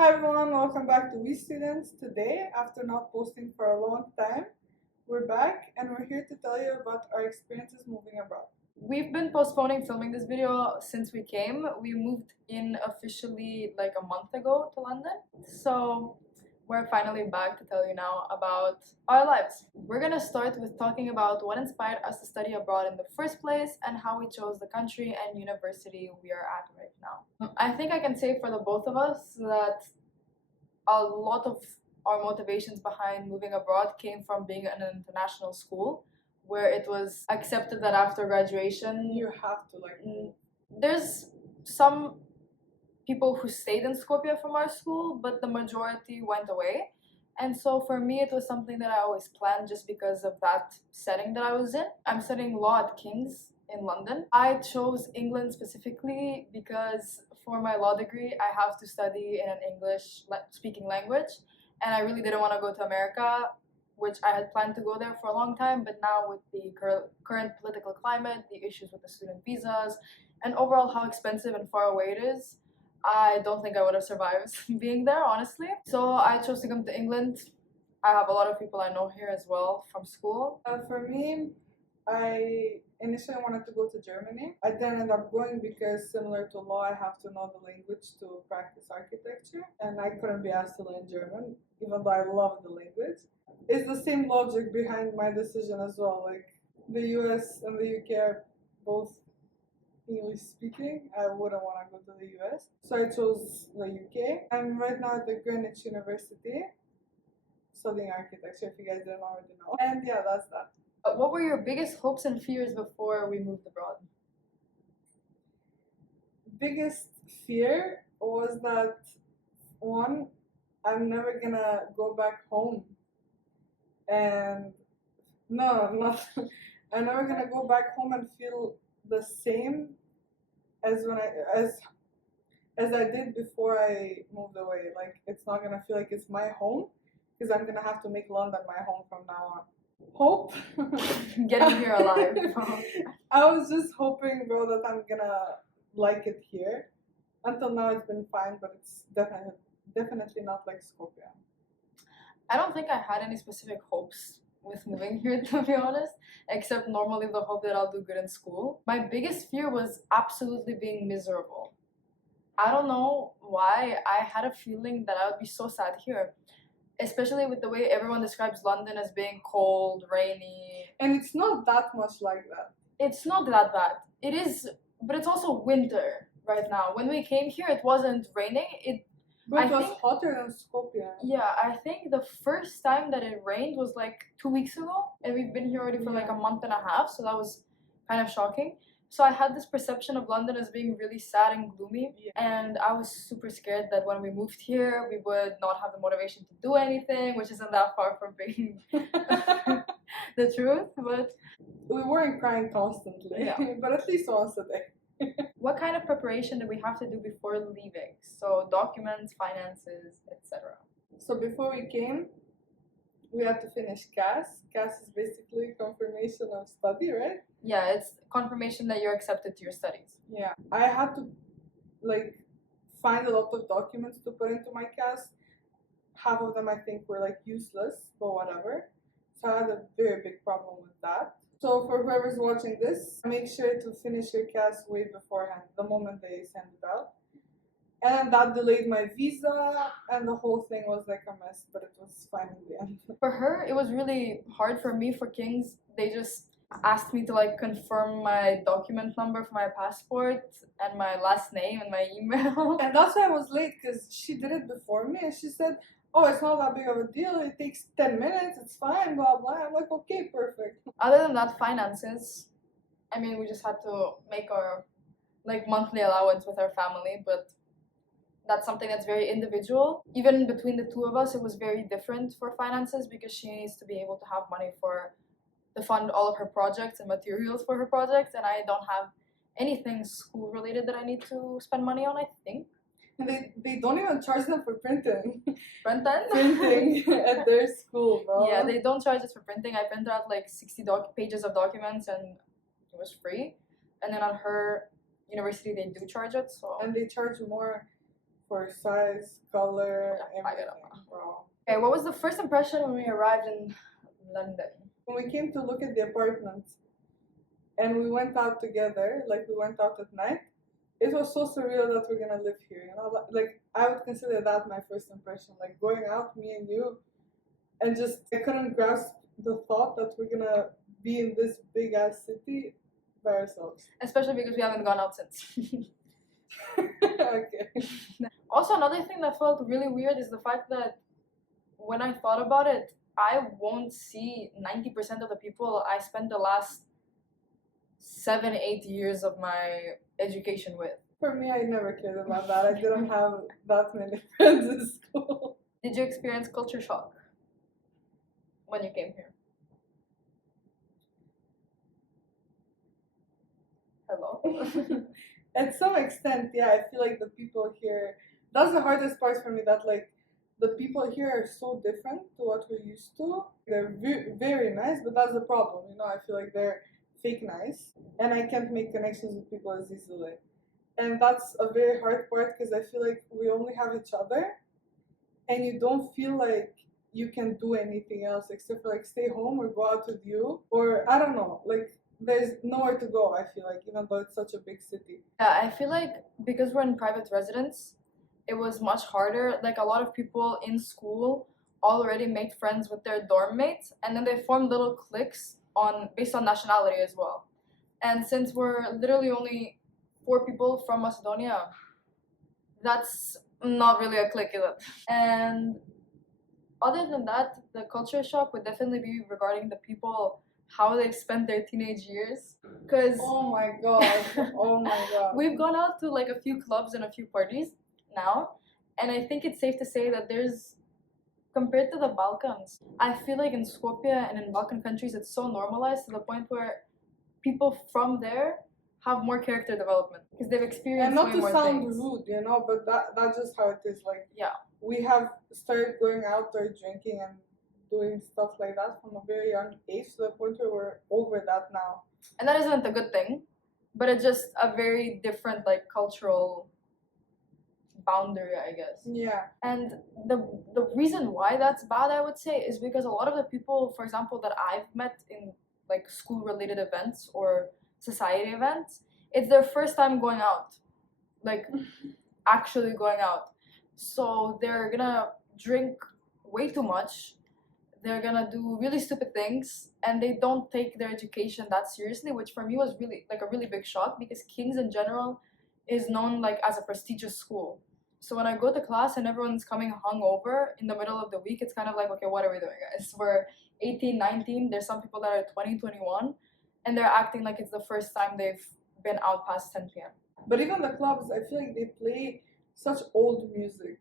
Hi everyone, welcome back to WeStudents. Today, after not posting for a long time, we're back and we're here to tell you about our experiences moving abroad. We've been postponing filming this video since we came. We moved in officially like a month ago to London. So we're finally back to tell you now about our lives. We're gonna start with talking about what inspired us to study abroad in the first place and how we chose the country and university we are at right now. I think I can say for the both of us that a lot of our motivations behind moving abroad came from being in an international school where it was accepted that after graduation You have to there's some people who stayed in Skopje from our school, but the majority went away. And so for me, it was something that I always planned just because of that setting that I was in. I'm studying law at King's in London. I chose England specifically because for my law degree, I have to study in an English speaking language. And I really didn't want to go to America, which I had planned to go there for a long time. But now with the current political climate, the issues with the student visas, and overall how expensive and far away it is, I don't think I would have survived being there, honestly. So I chose to come to England. I have a lot of people I know here as well from school. For me, I initially wanted to go to Germany. I then ended up going because similar to law, I have to know the language to practice architecture. And I couldn't be asked to learn German, even though I love the language. It's the same logic behind my decision as well. Like the US and the UK are both English speaking. I wouldn't want to go to the US. So I chose the UK. I'm right now at the Greenwich University studying architecture, if you guys didn't already know. And yeah, that's that. What were your biggest hopes and fears before we moved abroad? Biggest fear was that one, I'm never gonna go back home. And no, not I'm never gonna go back home and feel the same as as I did before I moved away. Like it's not gonna feel like it's my home because I'm gonna have to make London my home from now on. Hope Getting here alive. I was just hoping, bro, that I'm gonna like it here. Until now, it's been fine, but it's definitely not like Skopje. I don't think I had any specific hopes with moving here, to be honest, except normally the hope that I'll do good in school. My biggest fear was absolutely being miserable. I don't know why. I had a feeling that I would be so sad here, especially with the way everyone describes London as being cold, rainy. And it's not that much like that. It's not that bad. It is, but it's also winter right now. When we came here, it wasn't raining. But I it was think- hotter than Skopje. Yeah, I think the first time that it rained was like 2 weeks ago, and we've been here already for like a month and a half, so that was kind of shocking. So I had this perception of London as being really sad and gloomy, and I was super scared that when we moved here, we would not have the motivation to do anything, which isn't that far from being the truth, but We weren't crying constantly, Yeah. but at least once a day. what kind of preparation did we have to do before leaving? So documents, finances, etc. So before we came, we had to finish CAS. CAS is basically confirmation of study, right? Yeah, it's confirmation that you're accepted to your studies. Yeah. I had to find a lot of documents to put into my CAS. Half of them I think were useless, but whatever. So I had a very big problem with that. So for whoever's watching this, make sure to finish your CAS way beforehand, the moment they send it out. And that delayed my visa, and the whole thing was like a mess, but it was fine in the end. For her, it was really hard. For me, for Kings, they just asked me to confirm my document number for my passport and my last name and my email. And that's why I was late, because she did it before me, and she said, oh, it's not that big of a deal, it takes 10 minutes, it's fine, blah, blah. I'm like, okay, perfect. Other than that, finances, I mean, we just had to make our monthly allowance with our family, but that's something that's very individual. Even between the two of us, it was very different for finances because she needs to be able to have money to fund all of her projects and materials for her projects, and I don't have anything school related that I need to spend money on, I think. And they don't even charge them for printing. Printing at their school, bro. Yeah, they don't charge us for printing. I printed out 60 pages of documents and it was free. And then on her university, they do charge it. So And they charge more for size, color, I get everything, bro. Okay, what was the first impression when we arrived in London? When we came to look at the apartment and we went out together, like we went out at night, it was so surreal that we're gonna live here, you know? Like, I would consider that my first impression. Like, going out, me and you, and just, I couldn't grasp the thought that we're gonna be in this big ass city by ourselves. Especially because we haven't gone out since. Okay. Also, another thing that felt really weird is the fact that when I thought about it, I won't see 90% of the people I spent the last 7-8 years of my education with. For me, I never cared about that. I didn't have that many friends in school. Did you experience culture shock when you came here? Hello? At some extent, yeah, I feel like the people here, that's the hardest part for me, that like the people here are so different to what we're used to. They're very nice, but that's the problem, you know. I feel like they're fake nice, and I can't make connections with people as easily. And that's a very hard part because I feel like we only have each other, and you don't feel like you can do anything else except for like stay home or go out with you, or I don't know, like there's nowhere to go, I feel like, even though it's such a big city. Yeah, I feel like because we're in private residence, it was much harder. Like, a lot of people in school already made friends with their dorm mates, and then they formed little cliques based on nationality as well. And since we're literally only 4 people from Macedonia, that's not really a clique, is it? And other than that, the culture shock would definitely be regarding the people, how they've spent their teenage years. Because Oh my god, oh my god. we've gone out to like a few clubs and a few parties now, and I think it's safe to say that there's, compared to the Balkans, I feel like in Skopje and in Balkan countries, it's so normalized to the point where people from there have more character development because they've experienced And not way to more sound things. rude, you know, but that's just how it is. Like, Yeah. we have started going out or drinking and doing stuff like that from a very young age, to the point where we're over that now. And that isn't a good thing, but it's just a very different like cultural boundary, I guess. Yeah. And the reason why that's bad, I would say, is because a lot of the people, for example, that I've met in like school related events or society events, it's their first time going out, like actually going out. So they're gonna drink way too much, they're gonna do really stupid things, and they don't take their education that seriously, which for me was really like a really big shock, because King's in general is known like as a prestigious school. So when I go to class and everyone's coming hungover in the middle of the week, it's kind of like, okay, what are we doing, guys? We're 18, 19, there's some people that are 20, 21, and they're acting like it's the first time they've been out past 10 p.m. But even the clubs, I feel like they play such old music,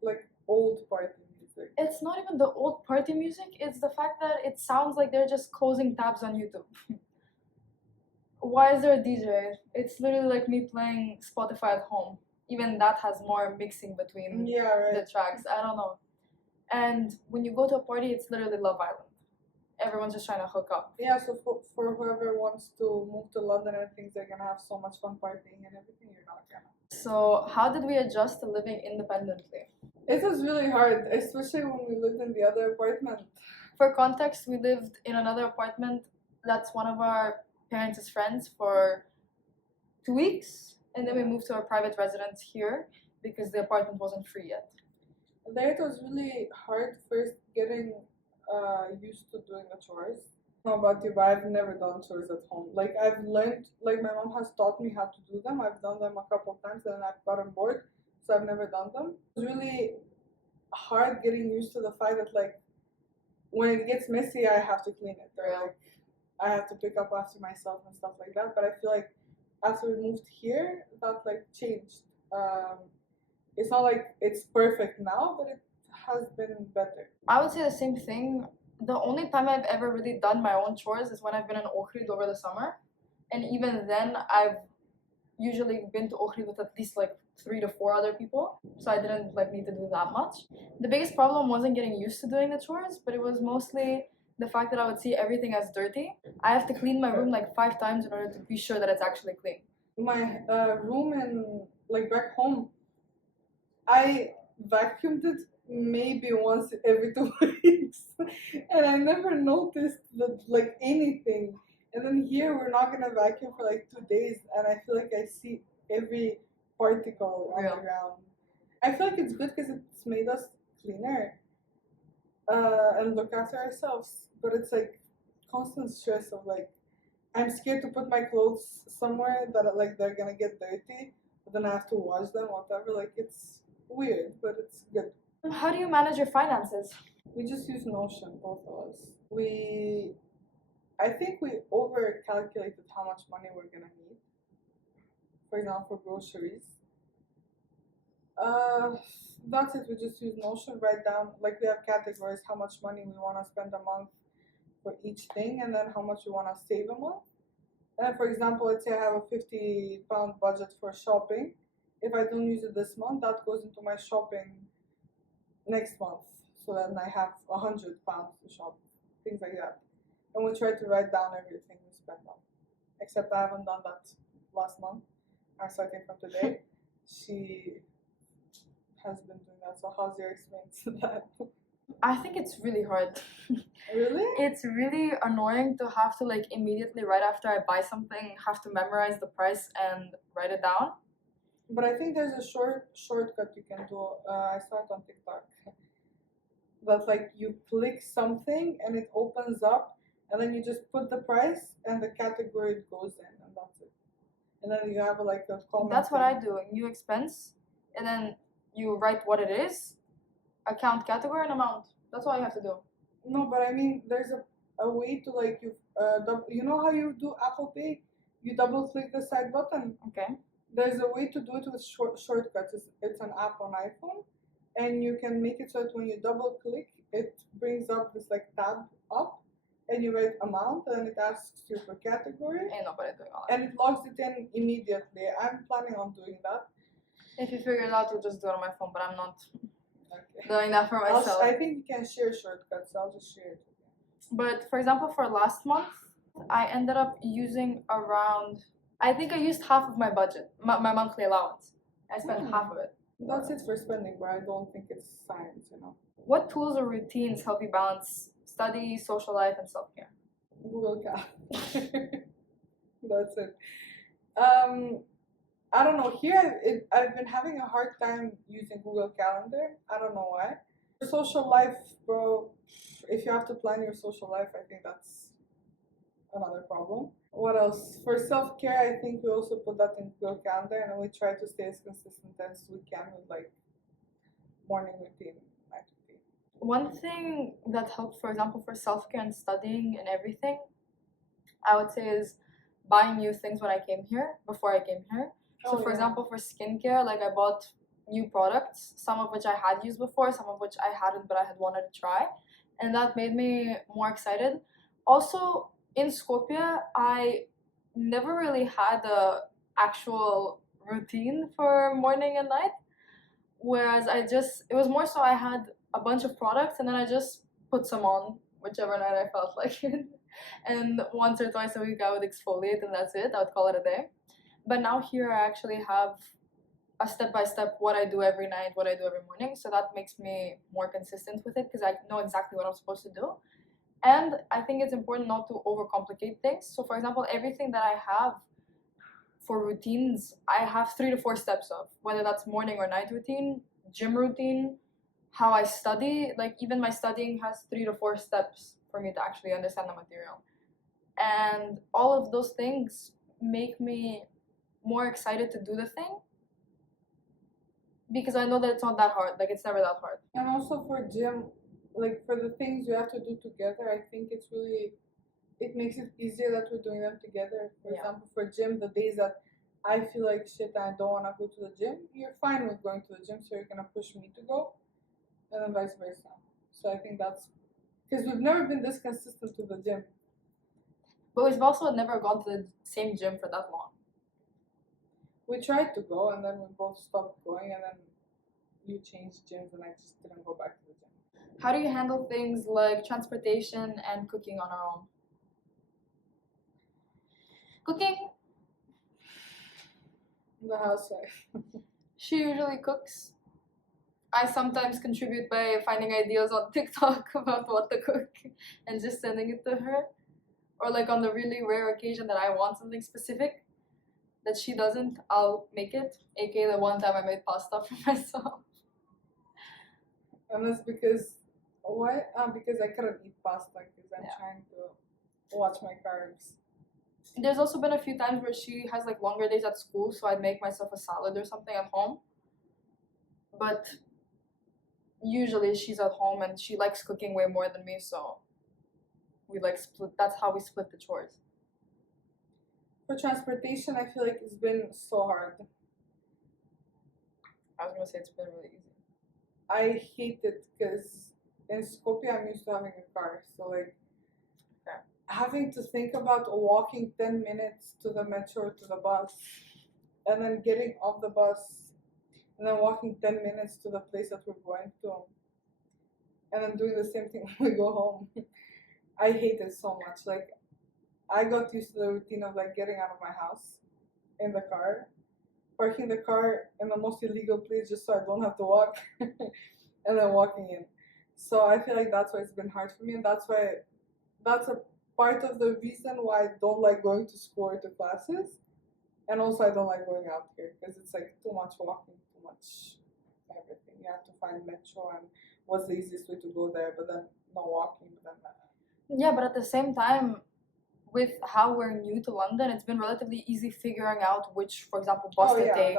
like old party music. It's not even the old party music, it's the fact that it sounds like they're just closing tabs on YouTube. Why is there a DJ? It's literally like me playing Spotify at home. Even that has more mixing between Yeah, right. the tracks. I don't know. And when you go to a party, it's literally Love Island. Everyone's just trying to hook up. Yeah, so for whoever wants to move to London and thinks they're gonna have so much fun partying and everything, you're not gonna. So how did we adjust to living independently? It was really hard, especially when we lived in the other apartment. For context, we lived in another apartment that's one of our parents' friends for 2 weeks, and then we moved to our private residence here because the apartment wasn't free yet. There it was really hard first getting used to doing the chores. I don't know about you, but I've never done chores at home. Like, I've learned, like my mom has taught me how to do them. I've done them a couple of times and then I've gotten bored, so I've never done them. It's really hard getting used to the fact that like when it gets messy, I have to clean it, or like I have to pick up after myself and stuff like that. But I feel like after we moved here, that like changed. It's not like it's perfect now, but it has been better. I would say the same thing. The only time I've ever really done my own chores is when I've been in Ohrid over the summer. And even then, I've usually been to Ohrid with at least like 3 to 4 other people. So I didn't like need to do that much. The biggest problem wasn't getting used to doing the chores, but it was mostly the fact that I would see everything as dirty. I have to clean my room like 5 times in order to be sure that it's actually clean. My room in like back home, I vacuumed it maybe once every 2 weeks, and I never noticed that like anything. And then here we're not gonna vacuum for like 2 days, and I feel like I see every particle on the Real. ground. I feel like it's good because it's made us cleaner and look after ourselves. But it's like constant stress of like I'm scared to put my clothes somewhere that like they're gonna get dirty, but then I have to wash them, whatever. Like it's weird, but it's good. How do you manage your finances? We just use Notion, both of us. I think we over calculated how much money we're gonna need. For example, for groceries. Uh, that's it. We just use Notion, write down like we have categories, how much money we want to spend a month for each thing, and then how much we want to save a month. And for example, let's say I have a £50 budget for shopping. If I don't use it this month, that goes into my shopping next month. So then I have £100 to shop, things like that. And we try to write down everything we spend on. Except I haven't done that last month. I'm starting from today. She has been doing that. So how's your experience with that? I think it's really hard. Really? It's really annoying to have to like immediately right after I buy something have to memorize the price and write it down. But I think there's a shortcut you can do. I saw it on TikTok. That like you click something and it opens up, and then you just put the price and the category it goes in, and that's it. And then you have like a comment. That's what I do. New expense, and then you write what it is, account category and amount. That's all you have to do. No, but I mean, there's a way to like you know how you do Apple Pay? You double click the side button. Okay. There's a way to do it with shortcuts. It's an app on iPhone, and you can make it so that when you double click, it brings up this like tab up, and you write amount, and it asks you for category, Ain't nobody doing all that. and it logs it in immediately. I'm planning on doing that. If you figure it out, you'll just do it on my phone, but I'm not Okay. doing that for myself. I think we can share shortcuts. I'll just share it. But for example, for last month, I ended up using around, I think I used half of my budget, my monthly allowance. I spent half of it. That's it for spending, but I don't think it's science, you know. What tools or routines help you balance study, social life, and self-care? Google Calendar. That's it. I don't know. Here, I've been having a hard time using Google Calendar. I don't know why. Social life, bro. If you have to plan your social life, I think that's another problem. What else? For self-care, I think we also put that in Google Calendar, and we try to stay as consistent as we can with like morning routine, night routine. One thing that helped, for example, for self-care and studying and everything, I would say is buying new things when I came here, before I came here. So for example, for skincare, like I bought new products, some of which I had used before, some of which I hadn't, but I had wanted to try. And that made me more excited. Also, in Skopje, I never really had a actual routine for morning and night. Whereas it was more so I had a bunch of products and then I just put some on whichever night I felt like it. And once or twice a week I would exfoliate and that's it. I would call it a day. But now here I actually have a step-by-step what I do every night, what I do every morning. So that makes me more consistent with it because I know exactly what I'm supposed to do. And I think it's important not to overcomplicate things. So for example, everything that I have for routines, I have 3 to 4 steps of, whether that's morning or night routine, gym routine, how I study. Like even my studying has 3 to 4 steps for me to actually understand the material. And all of those things make me more excited to do the thing because I know that it's not that hard. Like it's never that hard. And also for gym, like for the things you have to do together, I think it makes it easier that we're doing them together. For example, for gym, the days that I feel like shit and I don't want to go to the gym, you're fine with going to the gym, so you're gonna push me to go, and then vice versa. So I think that's because we've never been this consistent to the gym. But we've also never gone to the same gym for that long. We tried to go, and then we both stopped going, and then you changed gyms, and I just didn't go back to the gym. How do you handle things like transportation and cooking on our own? Cooking, The housewife. she usually cooks. I sometimes contribute by finding ideas on TikTok about what to cook and just sending it to her. Or like on the really rare occasion that I want something specific that she doesn't, I'll make it. AKA the one time I made pasta for myself. And that's because why? Because I couldn't eat pasta because I'm trying to watch my carbs. There's also been a few times where she has like longer days at school, so I'd make myself a salad or something at home. But usually she's at home and she likes cooking way more than me, so we like split. That's how we split the chores. For transportation, I feel like it's been so hard. I was gonna say it's been really easy. I hate it because in Skopje I'm used to having a car, so like having to think about walking 10 minutes to the metro to the bus, and then getting off the bus, and then walking 10 minutes to the place that we're going to, and then doing the same thing when we go home. I hate it so much. Like, I got used to the routine of like getting out of my house in the car, parking the car in the most illegal place just so I don't have to walk, and then walking in. So I feel like that's why it's been hard for me, and that's a part of the reason why I don't like going to school or to classes, and also I don't like going out here because it's like too much walking, too much everything. You have to find metro and what's the easiest way to go there, but then no walking, but then Yeah, but at the same time, with how we're new to London, it's been relatively easy figuring out which, for example, bus to take,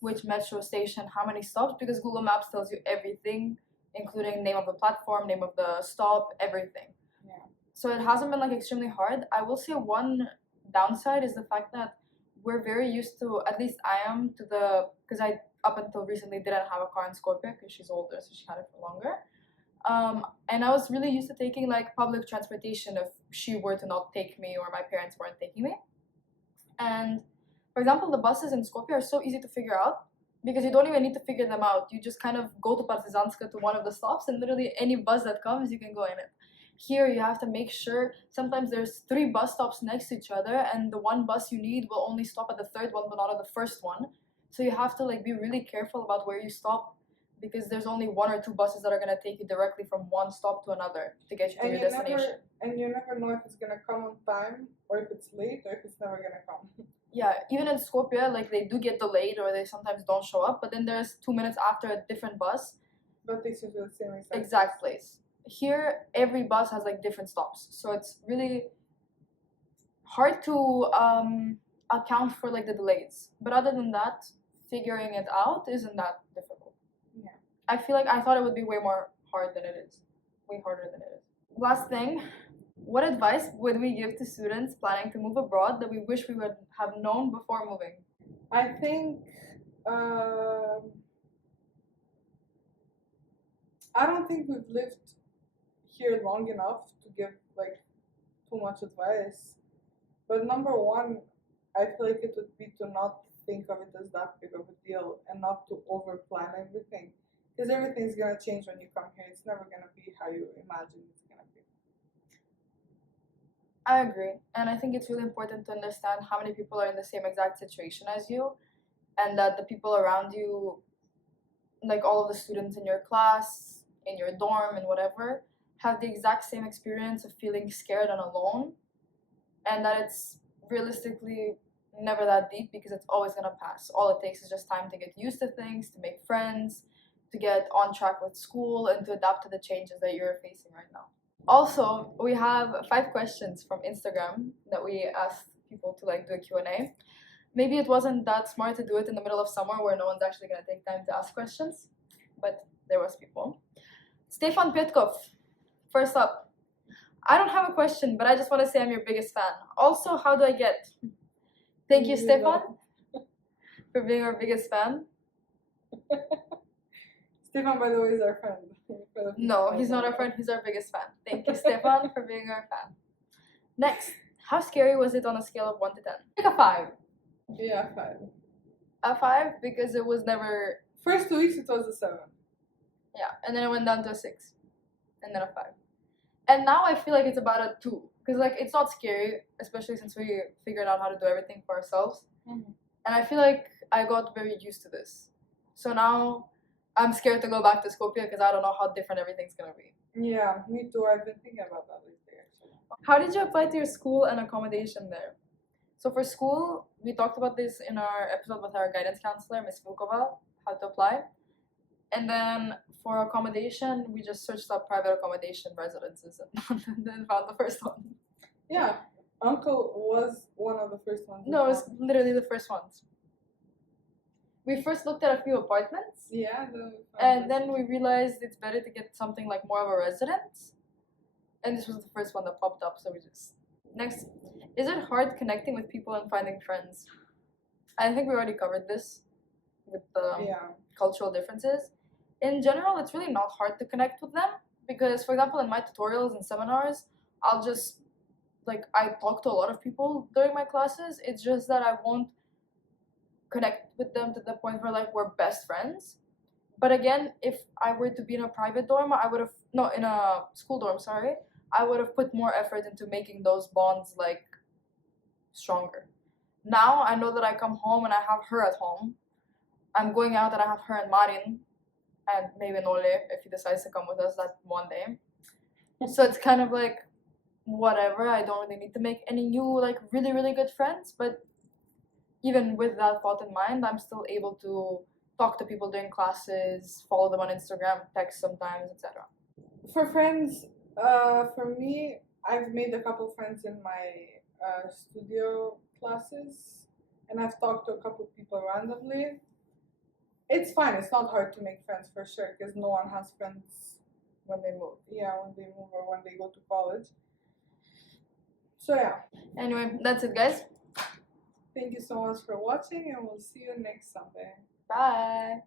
which metro station, how many stops, because Google Maps tells you everything, including name of the platform, name of the stop, everything. Yeah. So it hasn't been like extremely hard. I will say one downside is the fact that we're very used to, at least I am, to the, because I up until recently didn't have a car in Skopje because she's older, so she had it for longer. And I was really used to taking like public transportation if she were to not take me or my parents weren't taking me. And for example, the buses in Skopje are so easy to figure out because you don't even need to figure them out. You just kind of go to Partizanska to one of the stops, and literally any bus that comes, you can go in it. Here you have to make sure, sometimes there's 3 bus stops next to each other, and the one bus you need will only stop at the third one but not at the first one. So you have to like be really careful about where you stop, because there's only 1 or 2 buses that are going to take you directly from one stop to another to get you to your destination. And you never know if it's going to come on time or if it's late or if it's never going to come. Yeah, even in Skopje, like they do get delayed or they sometimes don't show up, but then there's 2 minutes after a different bus. But they should do the same exact place. Here, every bus has like different stops, so it's really hard to account for like the delays. But other than that, figuring it out isn't that difficult. Yeah. I feel like I thought it would be way more hard than it is. Way harder than it is. Last thing, what advice would we give to students planning to move abroad that we wish we would have known before moving? I think I don't think we've lived here long enough to give like too much advice. But number one, I feel like it would be to not think of it as that big of a deal and not to over plan everything. Because everything's gonna change when you come here. It's never gonna be how you imagine it's gonna be. I agree. And I think it's really important to understand how many people are in the same exact situation as you, and that the people around you, like all of the students in your class, in your dorm and whatever, have the exact same experience of feeling scared and alone, and that it's realistically never that deep because it's always going to pass. All it takes is just time to get used to things, to make friends, to get on track with school, and to adapt to the changes that you're facing right now. Also, we have 5 questions from Instagram that we asked people to like do a Q&A. Maybe it wasn't that smart to do it in the middle of summer where no one's actually going to take time to ask questions, but there was people. Stefan Petkov, first up. I don't have a question, but I just want to say I'm your biggest fan. Also, how do I get? Thank you, Stefan, for being our biggest fan. Stefan, by the way, is our friend. No, he's not our friend. He's our biggest fan. Thank you, Stefan, for being our fan. Next, how scary was it on a scale of 1 to 10? Like a 5. Yeah, 5. A 5 because it was never... First 2 weeks it was a 7. Yeah, and then it went down to a 6. And then a 5. And now I feel like it's about a 2. Because like it's not scary, especially since we figured out how to do everything for ourselves. Mm-hmm. And I feel like I got very used to this. So now I'm scared to go back to Skopje because I don't know how different everything's gonna be. Yeah, me too. I've been thinking about that lately, actually. How did you apply to your school and accommodation there? So for school, we talked about this in our episode with our guidance counselor, Miss Vukova, how to apply. And then for accommodation, we just searched up private accommodation residences and then found the first one. Yeah, Uncle was one of the first ones. No, it was literally the first ones. We first looked at a few apartments. Yeah. And then we realized it's better to get something like more of a residence. And this was the first one that popped up, so we just... Next, is it hard connecting with people and finding friends? I think we already covered this with the cultural differences. In general, it's really not hard to connect with them because, for example, in my tutorials and seminars, I'll just, I talk to a lot of people during my classes. It's just that I won't connect with them to the point where, we're best friends. But again, if I were to be in a private dorm, in a school dorm, sorry, I would have put more effort into making those bonds, stronger. Now, I know that I come home and I have her at home. I'm going out and I have her and Marin, and maybe Nole, if he decides to come with us that one day. So it's kind of whatever. I don't really need to make any new, really, really good friends. But even with that thought in mind, I'm still able to talk to people during classes, follow them on Instagram, text sometimes, etc. For friends, for me, I've made a couple friends in my studio classes, and I've talked to a couple people randomly. It's fine. It's not hard to make friends for sure, because no one has friends when they move. Yeah, when they move or when they go to college. So yeah. Anyway, that's it, guys. Thank you so much for watching, and we'll see you next Sunday. Bye.